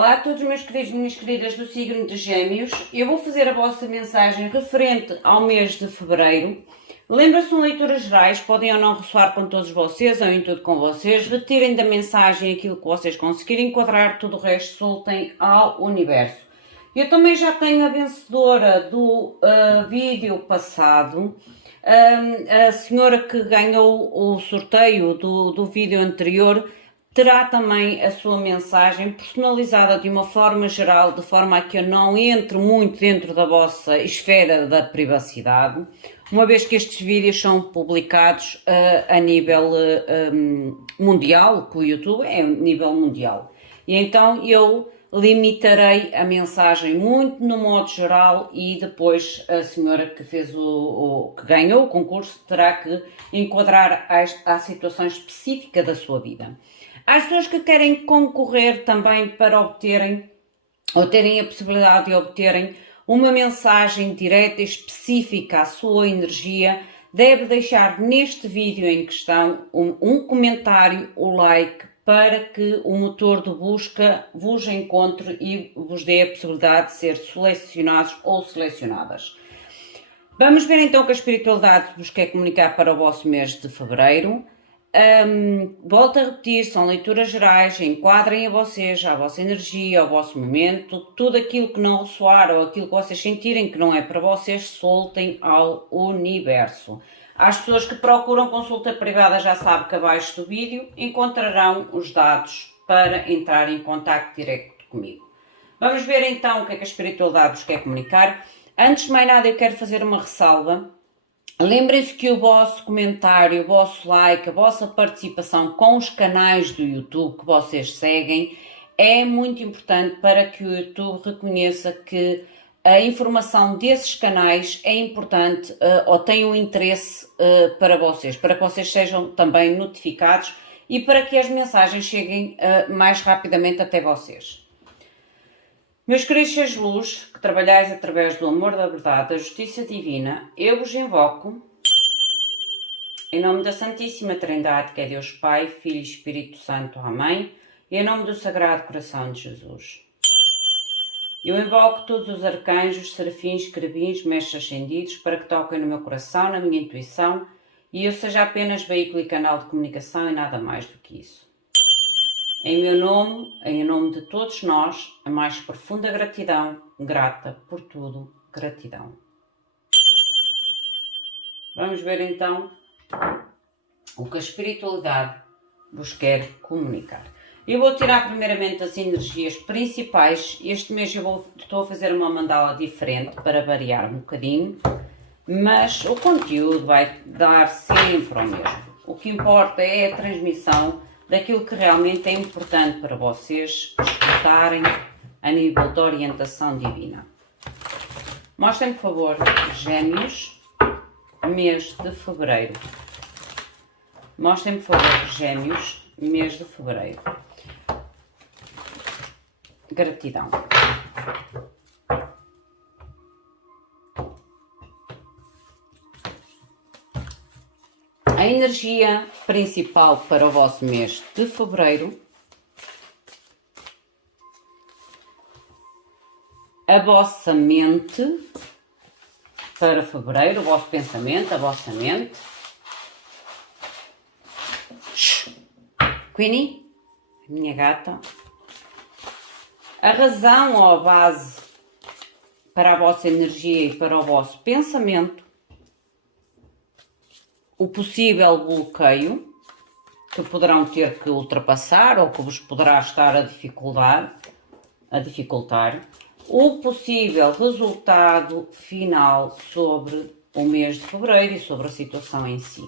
Olá a todos meus queridos e minhas queridas do signo de Gêmeos. Eu vou fazer a vossa mensagem referente ao mês de Fevereiro. Lembra-se, são leituras gerais, podem ou não ressoar com todos vocês ou em tudo com vocês. Retirem da mensagem aquilo que vocês conseguirem enquadrar, tudo o resto soltem ao universo. Eu também já tenho a vencedora do vídeo passado, a senhora que ganhou o sorteio do vídeo anterior. Terá também a sua mensagem personalizada de uma forma geral, de forma a que eu não entre muito dentro da vossa esfera da privacidade, uma vez que estes vídeos são publicados a nível mundial, que o YouTube é a nível mundial. E então eu limitarei a mensagem muito no modo geral e depois a senhora que fez que ganhou o concurso terá que enquadrar à situação específica da sua vida. Às pessoas que querem concorrer também para obterem, ou terem a possibilidade de obterem uma mensagem direta e específica à sua energia, deve deixar neste vídeo em questão um comentário, o like, para que o motor de busca vos encontre e vos dê a possibilidade de ser selecionados ou selecionadas. Vamos ver então o que a espiritualidade vos quer comunicar para o vosso mês de Fevereiro. Volto a repetir, são leituras gerais, enquadrem a vocês, à vossa energia, ao vosso momento, tudo aquilo que não ressoar ou aquilo que vocês sentirem que não é para vocês, soltem ao universo. Às pessoas que procuram consulta privada, já sabem que abaixo do vídeo encontrarão os dados para entrar em contacto direto comigo. Vamos ver então o que é que a espiritualidade vos quer comunicar. Antes de mais nada eu quero fazer uma ressalva. Lembrem-se que o vosso comentário, o vosso like, a vossa participação com os canais do YouTube que vocês seguem é muito importante para que o YouTube reconheça que a informação desses canais é importante ou tem um interesse para vocês, para que vocês sejam também notificados e para que as mensagens cheguem mais rapidamente até vocês. Meus queridos seres de luz, que trabalhais através do amor, da verdade, da justiça divina, eu vos invoco, em nome da Santíssima Trindade, que é Deus Pai, Filho e Espírito Santo, Amém, e em nome do Sagrado Coração de Jesus. Eu invoco todos os arcanjos, serafins, querubins, mestres ascendidos, para que toquem no meu coração, na minha intuição, e eu seja apenas veículo e canal de comunicação e nada mais do que isso. Em meu nome, em nome de todos nós, a mais profunda gratidão, grata por tudo, gratidão. Vamos ver então o que a espiritualidade vos quer comunicar. Eu vou tirar primeiramente as energias principais. Este mês estou a fazer uma mandala diferente para variar um bocadinho, mas o conteúdo vai dar sempre ao mesmo. O que importa é a transmissão daquilo que realmente é importante para vocês escutarem a nível de orientação divina. Mostrem, por favor, Gêmeos, mês de Fevereiro. Mostrem, por favor, Gêmeos, mês de Fevereiro. Gratidão. A energia principal para o vosso mês de Fevereiro, a vossa mente para Fevereiro, o vosso pensamento, a vossa mente. Queenie, minha gata. A razão ou a base para a vossa energia e para o vosso pensamento. O possível bloqueio que poderão ter que ultrapassar ou que vos poderá estar a dificultar, o possível resultado final sobre o mês de Fevereiro e sobre a situação em si.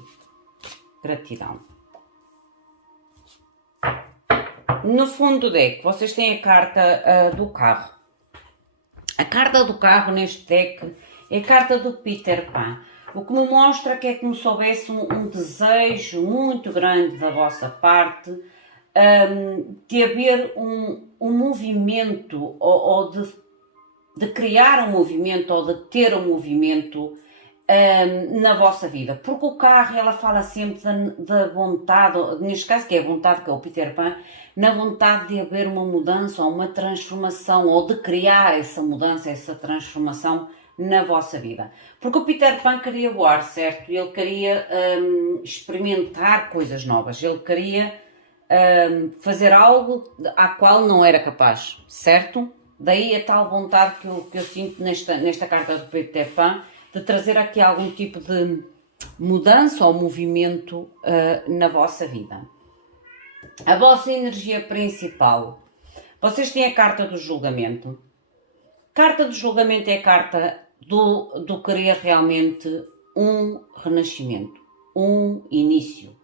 Gratidão. No fundo do deck, vocês têm a carta do carro. A carta do carro neste deck é a carta do Peter Pan. O que me mostra que é como se houvesse um desejo muito grande da vossa parte de haver um movimento ou de criar um movimento ou de ter um movimento na vossa vida. Porque o carro, ela fala sempre da vontade, neste caso que é a vontade, que é o Peter Pan, na vontade de haver uma mudança ou uma transformação, ou de criar essa mudança, essa transformação na vossa vida. Porque o Peter Pan queria voar, certo? Ele queria experimentar coisas novas, ele queria fazer algo à qual não era capaz, certo? Daí a tal vontade que eu sinto nesta carta do Peter Pan, de trazer aqui algum tipo de mudança ou movimento na vossa vida. A vossa energia principal. Vocês têm a carta do julgamento. Carta do julgamento é a carta do querer realmente um renascimento, um início.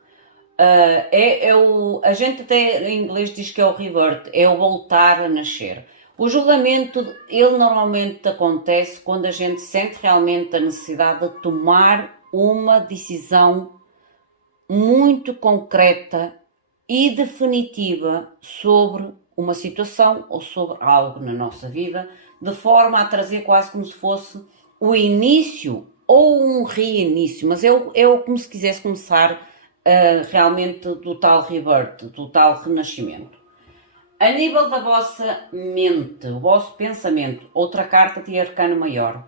A gente até em inglês diz que é o rebirth, é o voltar a nascer. O julgamento, ele normalmente acontece quando a gente sente realmente a necessidade de tomar uma decisão muito concreta e definitiva sobre uma situação ou sobre algo na nossa vida, de forma a trazer quase como se fosse o início ou um reinício, mas é como se quisesse começar realmente do tal rebirth, do tal renascimento. A nível da vossa mente, o vosso pensamento, outra carta de arcano maior.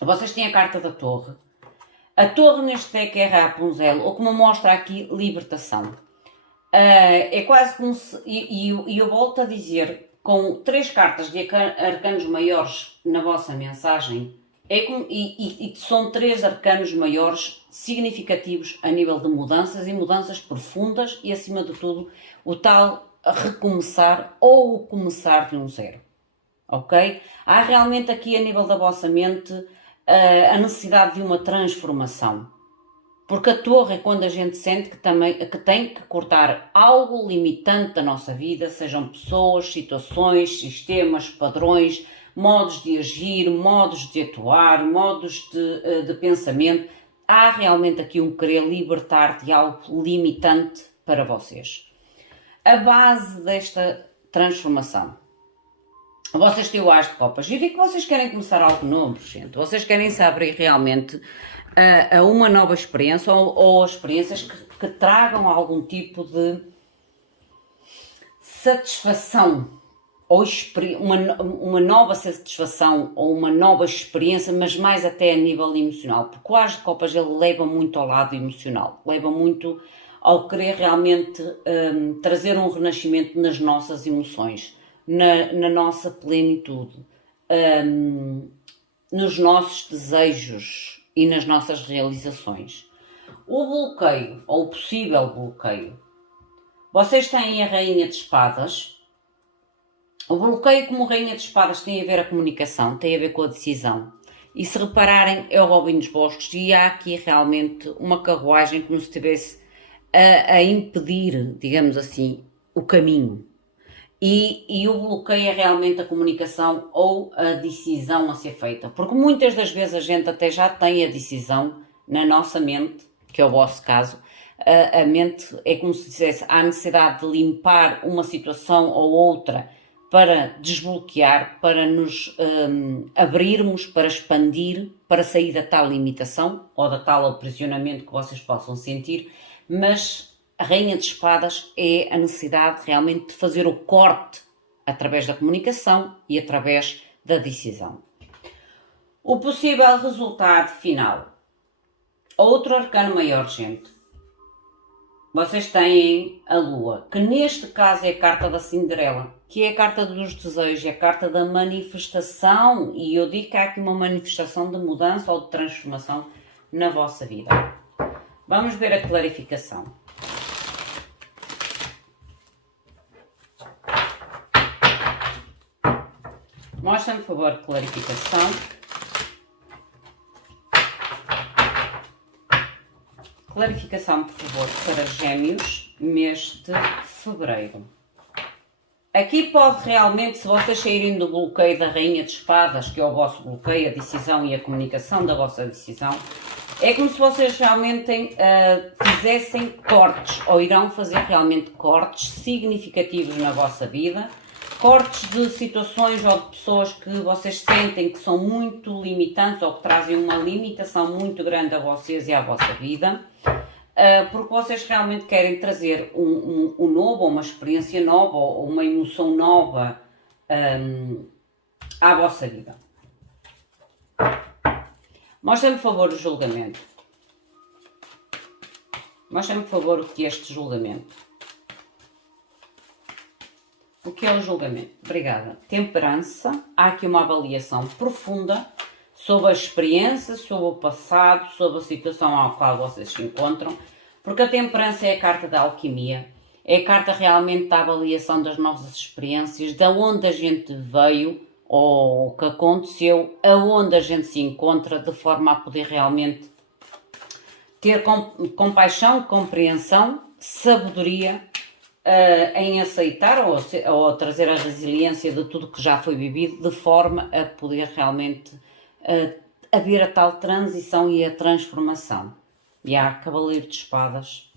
Vocês têm a carta da torre. A torre neste deck é Rapunzel, ou como mostra aqui, libertação. É quase como se, e eu volto a dizer, com 3 cartas de arcanos maiores na vossa mensagem, e são 3 arcanos maiores significativos a nível de mudanças, e mudanças profundas, e acima de tudo, o tal recomeçar ou o começar de um zero, ok? Há realmente aqui a nível da vossa mente a necessidade de uma transformação, porque a torre é quando a gente sente que tem que cortar algo limitante da nossa vida, sejam pessoas, situações, sistemas, padrões, modos de agir, modos de atuar, modos de pensamento. Há realmente aqui um querer libertar de algo limitante para vocês. A base desta transformação. Vocês têm o As de Copas. Eu digo que vocês querem começar algo novo, gente. Vocês querem se abrir realmente a uma nova experiência ou experiências que tragam algum tipo de satisfação ou uma nova satisfação ou uma nova experiência, mas mais até a nível emocional. Porque o As de Copas ele leva muito ao lado emocional, leva muito ao querer realmente trazer um renascimento nas nossas emoções, na nossa plenitude, nos nossos desejos e nas nossas realizações. O bloqueio, ou o possível bloqueio. Vocês têm a Rainha de Espadas. O bloqueio como Rainha de Espadas tem a ver a comunicação, tem a ver com a decisão. E se repararem, é o Robin dos Bosques e há aqui realmente uma carruagem como se estivesse a impedir, digamos assim, o caminho. E o bloqueio é realmente a comunicação ou a decisão a ser feita. Porque muitas das vezes a gente até já tem a decisão na nossa mente, que é o vosso caso. A mente é como se dissesse, há necessidade de limpar uma situação ou outra para desbloquear, para nos abrirmos, para expandir, para sair da tal limitação ou da tal aprisionamento que vocês possam sentir. Mas a Rainha de Espadas é a necessidade realmente de fazer o corte através da comunicação e através da decisão. O possível resultado final. Outro arcano maior, gente. Vocês têm a Lua, que neste caso é a carta da Cinderela, que é a carta dos desejos, é a carta da manifestação, e eu digo que há aqui uma manifestação de mudança ou de transformação na vossa vida. Vamos ver a clarificação. Mostra-me, por favor, a clarificação. Clarificação, por favor, para Gêmeos, mês de fevereiro. Aqui pode realmente, se vocês saírem do bloqueio da Rainha de Espadas, que é o vosso bloqueio, a decisão e a comunicação da vossa decisão, é como se vocês realmente fizessem cortes, ou irão fazer realmente cortes significativos na vossa vida, cortes de situações ou de pessoas que vocês sentem que são muito limitantes ou que trazem uma limitação muito grande a vocês e à vossa vida, porque vocês realmente querem trazer um novo, ou uma experiência nova, ou uma emoção nova à vossa vida. Mostrem-me, por favor, o julgamento. Mostrem-me, por favor, o que é este julgamento. O que é o julgamento? Obrigada. Temperança. Há aqui uma avaliação profunda sobre a experiência, sobre o passado, sobre a situação à qual vocês se encontram, porque a temperança é a carta da alquimia, é a carta realmente da avaliação das nossas experiências, de onde a gente veio, ou o que aconteceu, aonde a gente se encontra, de forma a poder realmente ter compaixão, compreensão, sabedoria em aceitar ou trazer a resiliência de tudo que já foi vivido, de forma a poder realmente haver a tal transição e a transformação. E há Cavaleiro de Espadas.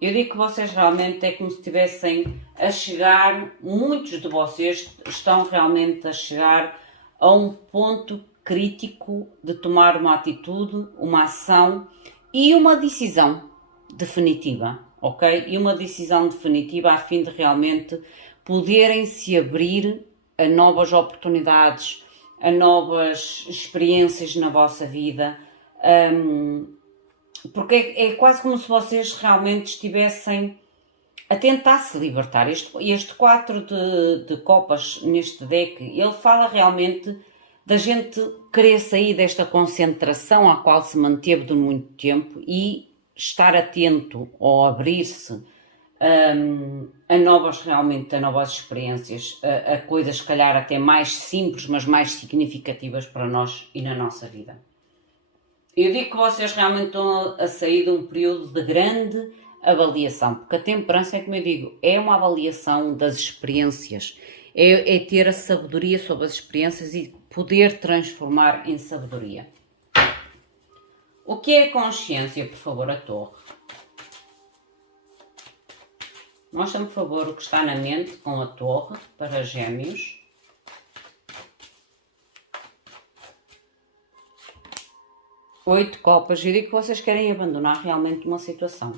Eu digo que vocês realmente é como se estivessem a chegar, muitos de vocês estão realmente a chegar a um ponto crítico de tomar uma atitude, uma ação e uma decisão definitiva, ok? E uma decisão definitiva a fim de realmente poderem se abrir a novas oportunidades, a novas experiências na vossa vida, porque é quase como se vocês realmente estivessem a tentar se libertar. Este 4 de copas neste deck, ele fala realmente da gente querer sair desta concentração à qual se manteve de muito tempo e estar atento ou abrir-se a novas experiências, a coisas se calhar até mais simples, mas mais significativas para nós e na nossa vida. Eu digo que vocês realmente estão a sair de um período de grande avaliação, porque a temperança, é como eu digo, é uma avaliação das experiências, é ter a sabedoria sobre as experiências e poder transformar em sabedoria. O que é a consciência, por favor, a Torre? Mostra-me, por favor, o que está na mente com a Torre para Gêmeos. Oito copas. Eu digo que vocês querem abandonar realmente uma situação.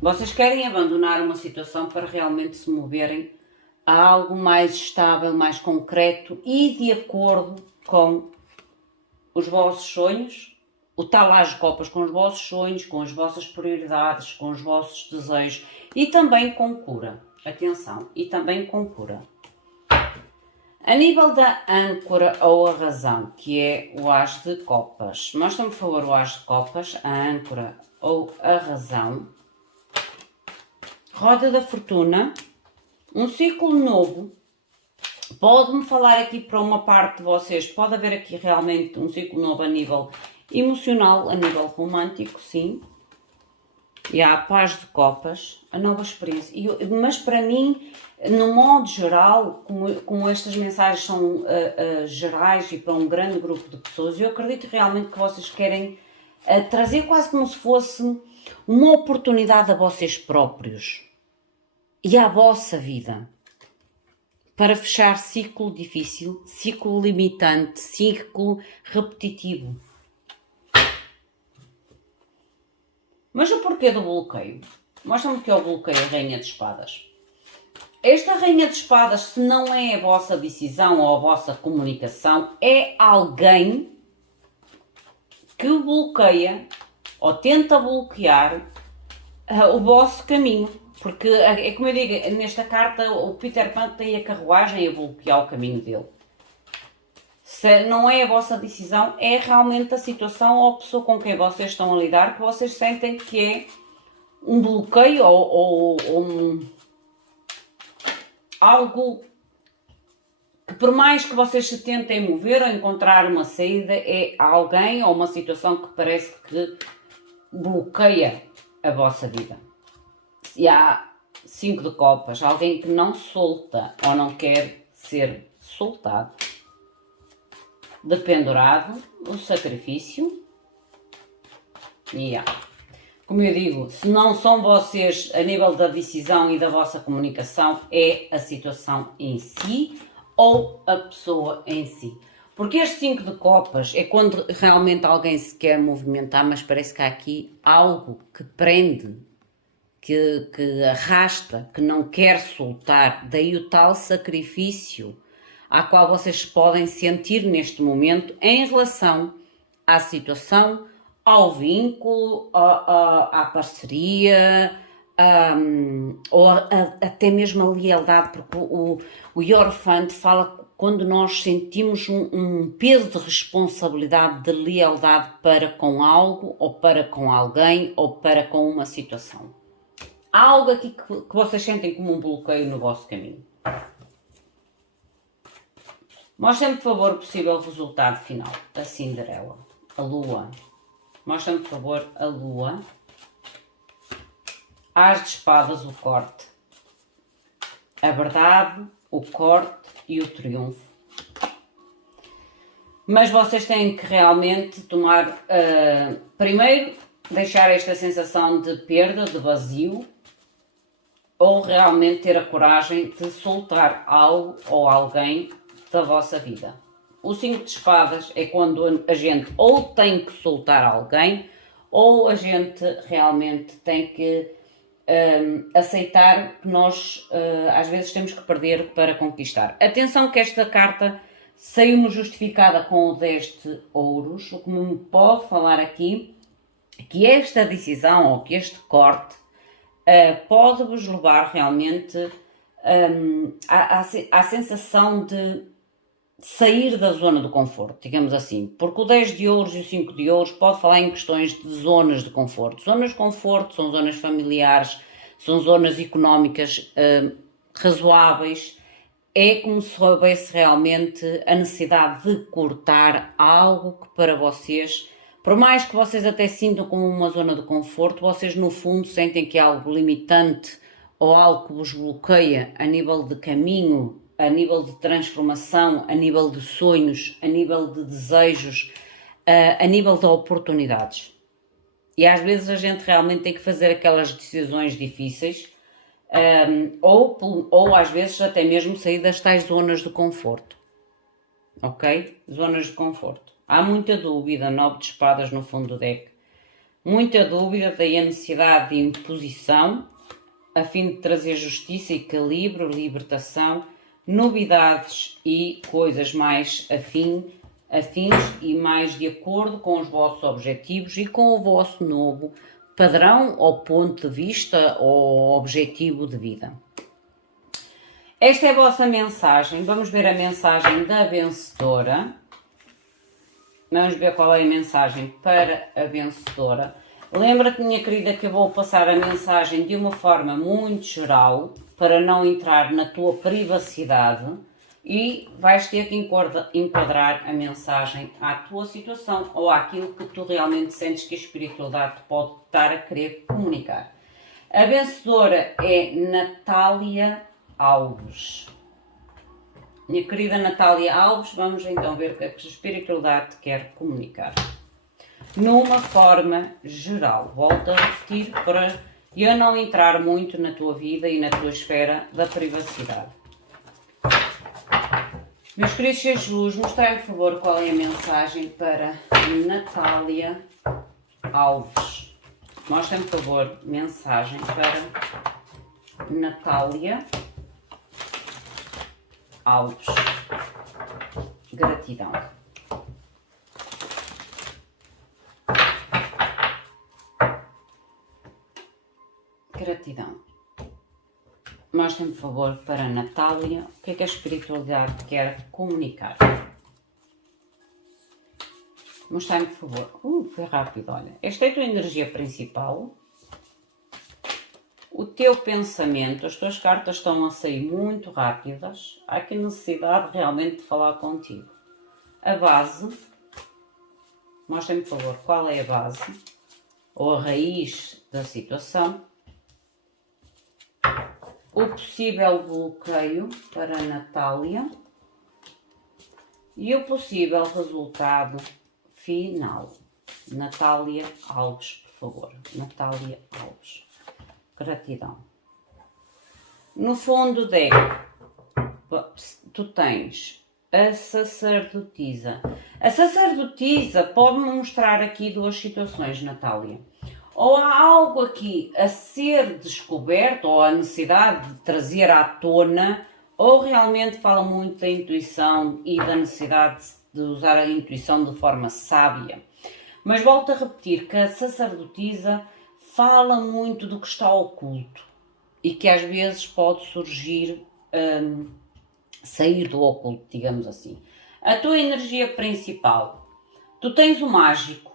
Vocês querem abandonar uma situação para realmente se moverem a algo mais estável, mais concreto e de acordo com os vossos sonhos, o tal as copas com os vossos sonhos, com as vossas prioridades, com os vossos desejos e também com cura. Atenção, e também com cura. A nível da âncora ou a razão, que é o As de Copas. Mostra-me, por favor, o As de Copas, a âncora ou a razão. Roda da Fortuna. Um ciclo novo. Pode-me falar aqui para uma parte de vocês, pode haver aqui realmente um ciclo novo a nível emocional, a nível romântico, sim. E há a Paz de Copas, a nova experiência. Mas para mim, no modo geral, como estas mensagens são gerais e para um grande grupo de pessoas, eu acredito realmente que vocês querem trazer quase como se fosse uma oportunidade a vocês próprios e à vossa vida. Para fechar ciclo difícil, ciclo limitante, ciclo repetitivo. Mas o porquê do bloqueio? Mostra-me que é o bloqueio, a Rainha de Espadas. Esta Rainha de Espadas, se não é a vossa decisão ou a vossa comunicação, é alguém que bloqueia ou tenta bloquear o vosso caminho. Porque é como eu digo, nesta carta o Peter Pan tem a carruagem a bloquear o caminho dele. Se não é a vossa decisão, é realmente a situação ou a pessoa com quem vocês estão a lidar que vocês sentem que é um bloqueio ou algo que por mais que vocês se tentem mover ou encontrar uma saída, é alguém ou uma situação que parece que bloqueia a vossa vida. E há 5 de copas, alguém que não solta ou não quer ser soltado. Dependurado, o sacrifício. Como eu digo, se não são vocês a nível da decisão e da vossa comunicação, é a situação em si ou a pessoa em si. Porque este 5 de copas é quando realmente alguém se quer movimentar, mas parece que há aqui algo que prende, que arrasta, que não quer soltar. Daí o tal sacrifício a qual vocês podem sentir neste momento em relação à situação, ao vínculo, à parceria, ou até mesmo a lealdade, porque o Hierophante fala quando nós sentimos um peso de responsabilidade, de lealdade para com algo, ou para com alguém, ou para com uma situação. Há algo aqui que vocês sentem como um bloqueio no vosso caminho. Mostrem-me, por favor, o possível resultado final da Cinderela. A Lua. Mostrem-me, por favor, a Lua. As de espadas, o corte. A verdade, o corte e o triunfo. Mas vocês têm que realmente tomar... primeiro, deixar esta sensação de perda, de vazio. Ou realmente ter a coragem de soltar algo ou alguém da vossa vida. O 5 de espadas é quando a gente ou tem que soltar alguém ou a gente realmente tem que aceitar que nós às vezes temos que perder para conquistar. Atenção que esta carta saiu-nos justificada com o 10 de ouros, o que me pode falar aqui que esta decisão ou que este corte pode-vos levar realmente à sensação de sair da zona do conforto, digamos assim, porque o 10 de ouros e o 5 de ouros pode falar em questões de zonas de conforto. Zonas de conforto são zonas familiares, são zonas económicas razoáveis. É como se houvesse realmente a necessidade de cortar algo que para vocês, por mais que vocês até sintam como uma zona de conforto, vocês no fundo sentem que é algo limitante ou algo que vos bloqueia a nível de caminho, a nível de transformação, a nível de sonhos, a nível de desejos, a nível de oportunidades. E às vezes a gente realmente tem que fazer aquelas decisões difíceis, ou às vezes até mesmo sair das tais zonas de conforto. Ok? Zonas de conforto. Há muita dúvida, 9 de espadas no fundo do deck. Muita dúvida, daí a necessidade de imposição, a fim de trazer justiça, equilíbrio, libertação, novidades e coisas mais afins e mais de acordo com os vossos objetivos e com o vosso novo padrão ou ponto de vista ou objetivo de vida. Esta é a vossa mensagem. Vamos ver a mensagem da vencedora. Vamos ver qual é a mensagem para a vencedora. Lembra-te, minha querida, que eu vou passar a mensagem de uma forma muito geral para não entrar na tua privacidade e vais ter que enquadrar a mensagem à tua situação ou àquilo que tu realmente sentes que a espiritualidade te pode estar a querer comunicar. A vencedora é Natália Alves. Minha querida Natália Alves, vamos então ver o que a espiritualidade te quer comunicar. Numa forma geral, volto a repetir para eu não entrar muito na tua vida e na tua esfera da privacidade. Meus queridos seres de luz, mostrem por favor qual é a mensagem para Natália Alves. Mostrem por favor mensagem para Natália Alves. Gratidão. Gratidão. Mostrem, por favor, para a Natália o que é que a espiritualidade quer comunicar. Mostrem, por favor. Foi rápido, olha. Esta é a tua energia principal. O teu pensamento, as tuas cartas estão a sair muito rápidas. Há aqui necessidade realmente de falar contigo. A base. Mostrem, por favor, qual é a base ou a raiz da situação. O possível bloqueio para a Natália e o possível resultado final. Natália Alves, favor. Natália Alves. Gratidão. No fundo deck, tu tens a sacerdotisa. A sacerdotisa pode-me mostrar aqui duas situações, Natália. Ou há algo aqui a ser descoberto, ou a necessidade de trazer à tona, ou realmente fala muito da intuição e da necessidade de usar a intuição de forma sábia. Mas volto a repetir que a sacerdotisa fala muito do que está oculto e que às vezes pode surgir, sair do oculto, digamos assim. A tua energia principal, tu tens o mágico.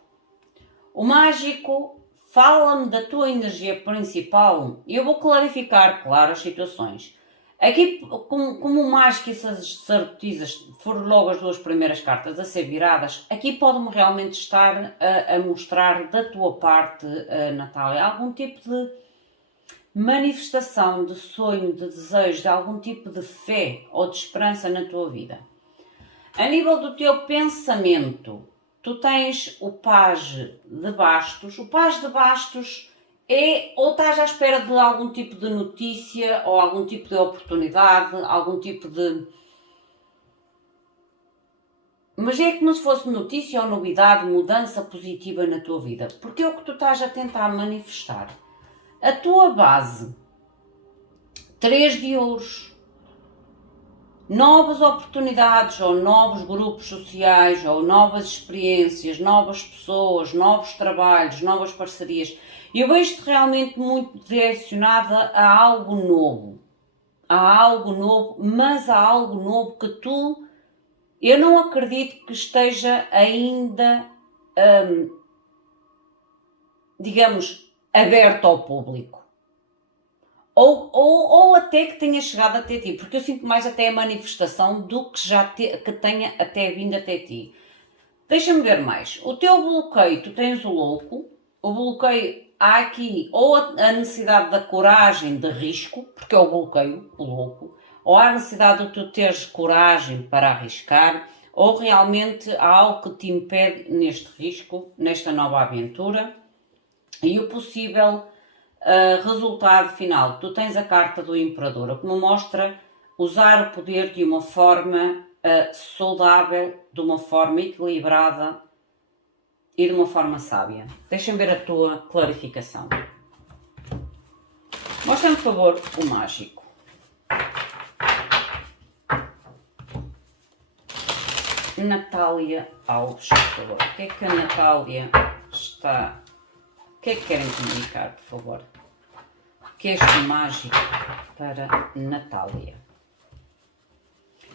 O mágico fala-me da tua energia principal e eu vou clarificar, claro, as situações. Aqui, como o mágico e as sacerdotisas foram logo as duas primeiras cartas a ser viradas, aqui pode-me realmente estar a mostrar da tua parte, Natália, algum tipo de manifestação, de sonho, de desejo, de algum tipo de fé ou de esperança na tua vida. A nível do teu pensamento, tu tens o pajem de bastos. O pajem de bastos é, ou estás à espera de algum tipo de notícia, ou algum tipo de oportunidade, algum tipo de... Mas é como se fosse notícia ou novidade, mudança positiva na tua vida. Porque é o que tu estás a tentar manifestar. A tua base, 3 de ouros, novas oportunidades, ou novos grupos sociais, ou novas experiências, novas pessoas, novos trabalhos, novas parcerias. Eu vejo-te realmente muito direcionada a algo novo. Há algo novo, mas há algo novo que tu, eu não acredito que esteja ainda, digamos, aberto ao público. Ou até que tenha chegado até ti, porque eu sinto mais até a manifestação do que que tenha até vindo até ti. Deixa-me ver mais. O teu bloqueio, tu tens o louco. O bloqueio, há aqui ou a necessidade da coragem de risco, porque é o bloqueio, o louco, ou há a necessidade de tu teres coragem para arriscar, ou realmente há algo que te impede neste risco, nesta nova aventura. E o possível resultado final, tu tens a carta do Imperador, o que me mostra usar o poder de uma forma saudável, de uma forma equilibrada e de uma forma sábia. Deixa-me ver a tua clarificação. Mostra-me, por favor, o mágico. Natália Alves, por favor. O que é que a Natália está... O que é que querem comunicar, por favor? O que é este mágico para Natália?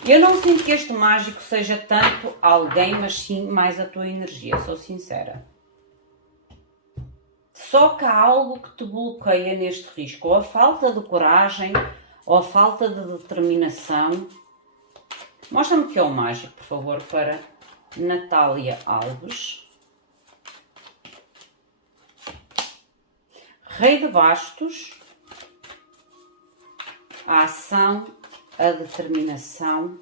Eu não sinto que este mágico seja tanto alguém, mas sim mais a tua energia, sou sincera. Só que há algo que te bloqueia neste risco, ou a falta de coragem, ou a falta de determinação. Mostra-me o que é o mágico, por favor, para Natália Alves. Rei de bastos, a ação, a determinação,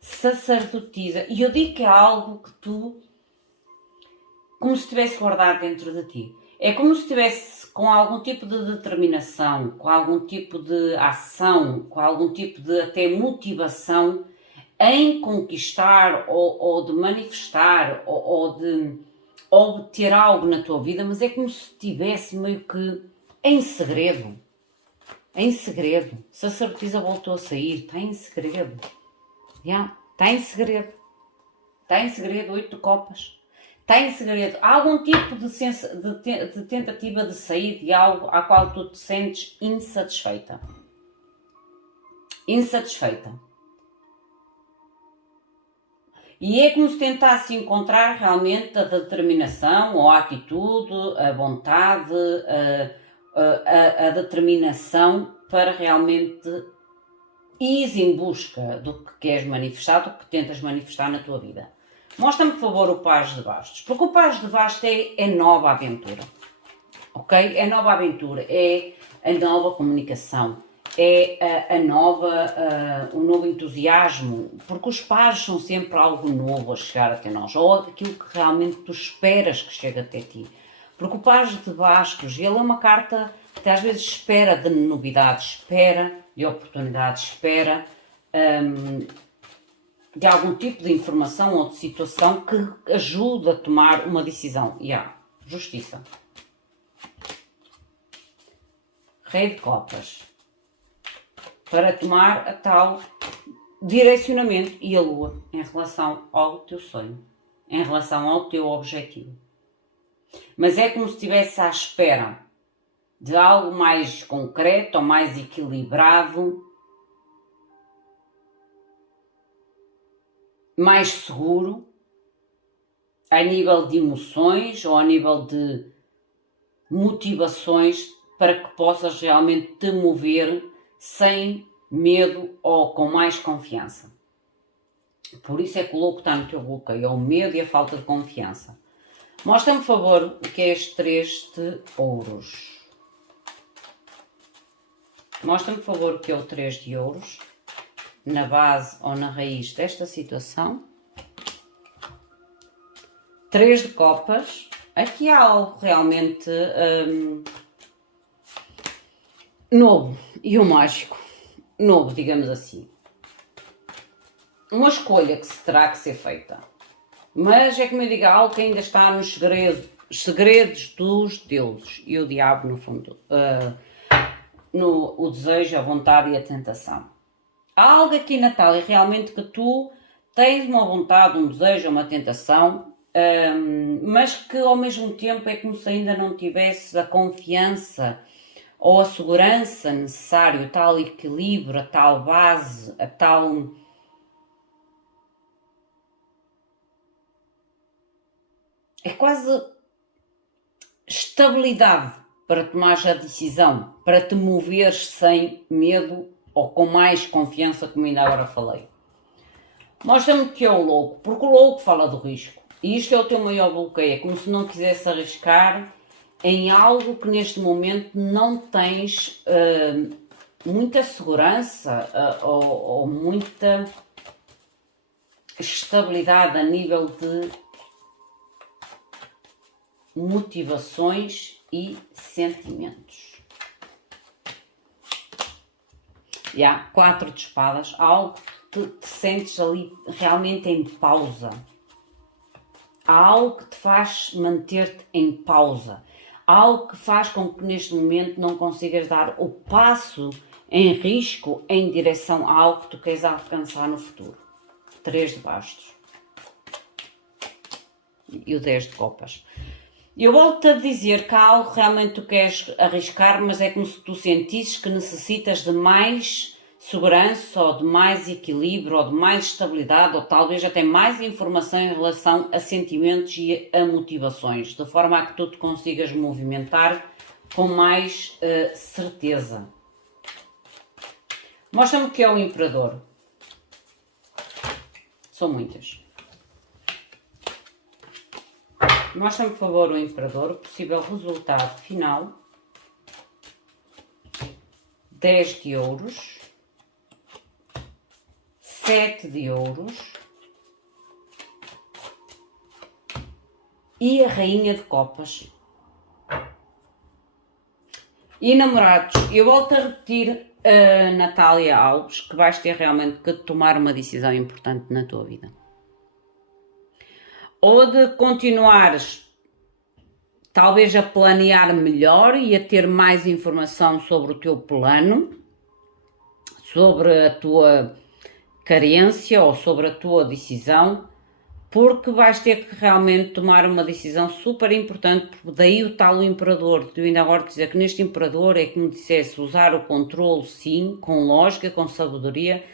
sacerdotisa. E eu digo que é algo que tu, como se tivesse guardado dentro de ti. É como se estivesse com algum tipo de determinação, com algum tipo de ação, com algum tipo de até motivação em conquistar ou de manifestar ou de obter algo na tua vida, mas é como se estivesse meio que em segredo. Em segredo. Se a sacerdotisa voltou a sair, está em segredo. Está em segredo. Está em segredo, 8 de copas. Está em segredo. Há algum tipo de tentativa de sair de algo a qual tu te sentes insatisfeita. Insatisfeita. E é como se tentasse encontrar realmente a determinação, ou a atitude, a vontade, a determinação para realmente ires em busca do que queres manifestar, do que tentas manifestar na tua vida. Mostra-me, por favor, o pajem de bastos, porque o pajem de bastos é nova aventura, ok? É nova aventura, é a nova comunicação, é o novo entusiasmo, porque os pares são sempre algo novo a chegar até nós, ou aquilo que realmente tu esperas que chegue até ti. Porque o pares de bastos, ele é uma carta que às vezes espera de novidades, espera de oportunidades, espera de algum tipo de informação ou de situação que ajuda a tomar uma decisão. E há justiça. Rei de copas. Para tomar a tal direcionamento e a lua em relação ao teu sonho, em relação ao teu objetivo. Mas é como se estivesse à espera de algo mais concreto ou mais equilibrado, mais seguro, a nível de emoções ou a nível de motivações, para que possas realmente te mover sem medo ou com mais confiança. Por isso é que o louco está no teu bloqueio, é o medo e a falta de confiança. Mostra-me, por favor, o que é este 3 de ouros. Mostra-me, por favor, o que é o 3 de ouros, na base ou na raiz desta situação. 3 de copas. Aqui há algo realmente novo e o mágico. Novo, digamos assim. Uma escolha que se terá que ser feita. Mas é como eu digo, algo que ainda está nos segredos dos deuses. E o diabo, no fundo, o desejo, a vontade e a tentação. Há algo aqui, Natália, realmente que tu tens uma vontade, um desejo, uma tentação, mas que ao mesmo tempo é como se ainda não tivesses a confiança ou a segurança necessária, o tal equilíbrio, a tal base, a tal... É quase estabilidade para tomares a decisão, para te moveres sem medo ou com mais confiança, como ainda agora falei. Mostra-me que é o louco, porque o louco fala do risco. E isto é o teu maior bloqueio, é como se não quisesse arriscar em algo que neste momento não tens muita segurança ou muita estabilidade a nível de motivações e sentimentos. E há 4 de espadas, algo que te sentes ali realmente em pausa. Há algo que te faz manter-te em pausa. Há algo que faz com que neste momento não consigas dar o passo em risco em direção a algo que tu queres alcançar no futuro. 3 de bastos. E o 10 de copas. Eu volto-te a dizer que há algo que realmente tu queres arriscar, mas é como se tu sentisses que necessitas de mais segurança, ou de mais equilíbrio, ou de mais estabilidade, ou talvez até mais informação em relação a sentimentos e a motivações, de forma a que tu te consigas movimentar com mais certeza. Mostra-me o que é o imperador. São muitas. Mostra-me, por favor, o imperador, o possível resultado final. 10 de ouros. 7 de ouros. E a rainha de copas. E namorados, eu volto a repetir, Natália Alves, que vais ter realmente que tomar uma decisão importante na tua vida. Ou de continuares talvez a planear melhor e a ter mais informação sobre o teu plano, sobre a tua carência ou sobre a tua decisão, porque vais ter que realmente tomar uma decisão super importante, daí o tal imperador. Eu ainda agora te dizer que neste imperador é como dissesse, usar o controle sim, com lógica, com sabedoria,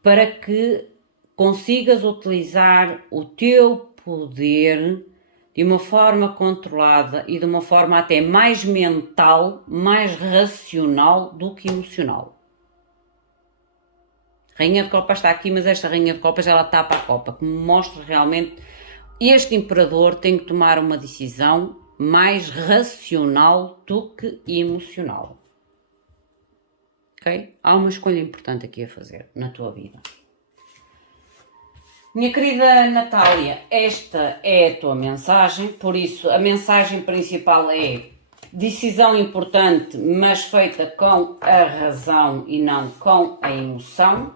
para que consigas utilizar o teu poder de uma forma controlada e de uma forma até mais mental, mais racional do que emocional. Rainha de Copas está aqui, mas esta Rainha de Copas ela tapa a copa, que me mostra realmente este imperador tem que tomar uma decisão mais racional do que emocional. ok? Há uma escolha importante aqui a fazer na tua vida. Minha querida Natália, esta é a tua mensagem, por isso a mensagem principal é decisão importante, mas feita com a razão e não com a emoção,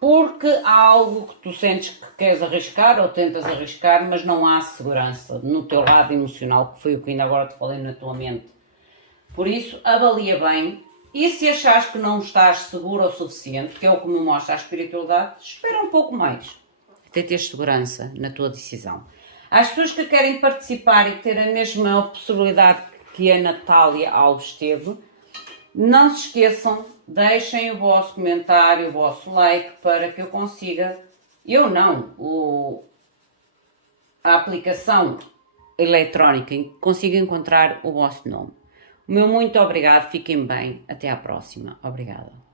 porque há algo que tu sentes que queres arriscar ou tentas arriscar, mas não há segurança no teu lado emocional, que foi o que ainda agora te falei na tua mente. Por isso, avalia bem, e se achares que não estás seguro o suficiente, que é o que me mostra a espiritualidade, espera um pouco mais, até teres segurança na tua decisão. Às pessoas que querem participar e ter a mesma possibilidade que a Natália Alves teve, não se esqueçam, deixem o vosso comentário, o vosso like para que eu consiga, a aplicação eletrónica consiga encontrar o vosso nome. O meu muito obrigado, fiquem bem, até à próxima. Obrigada.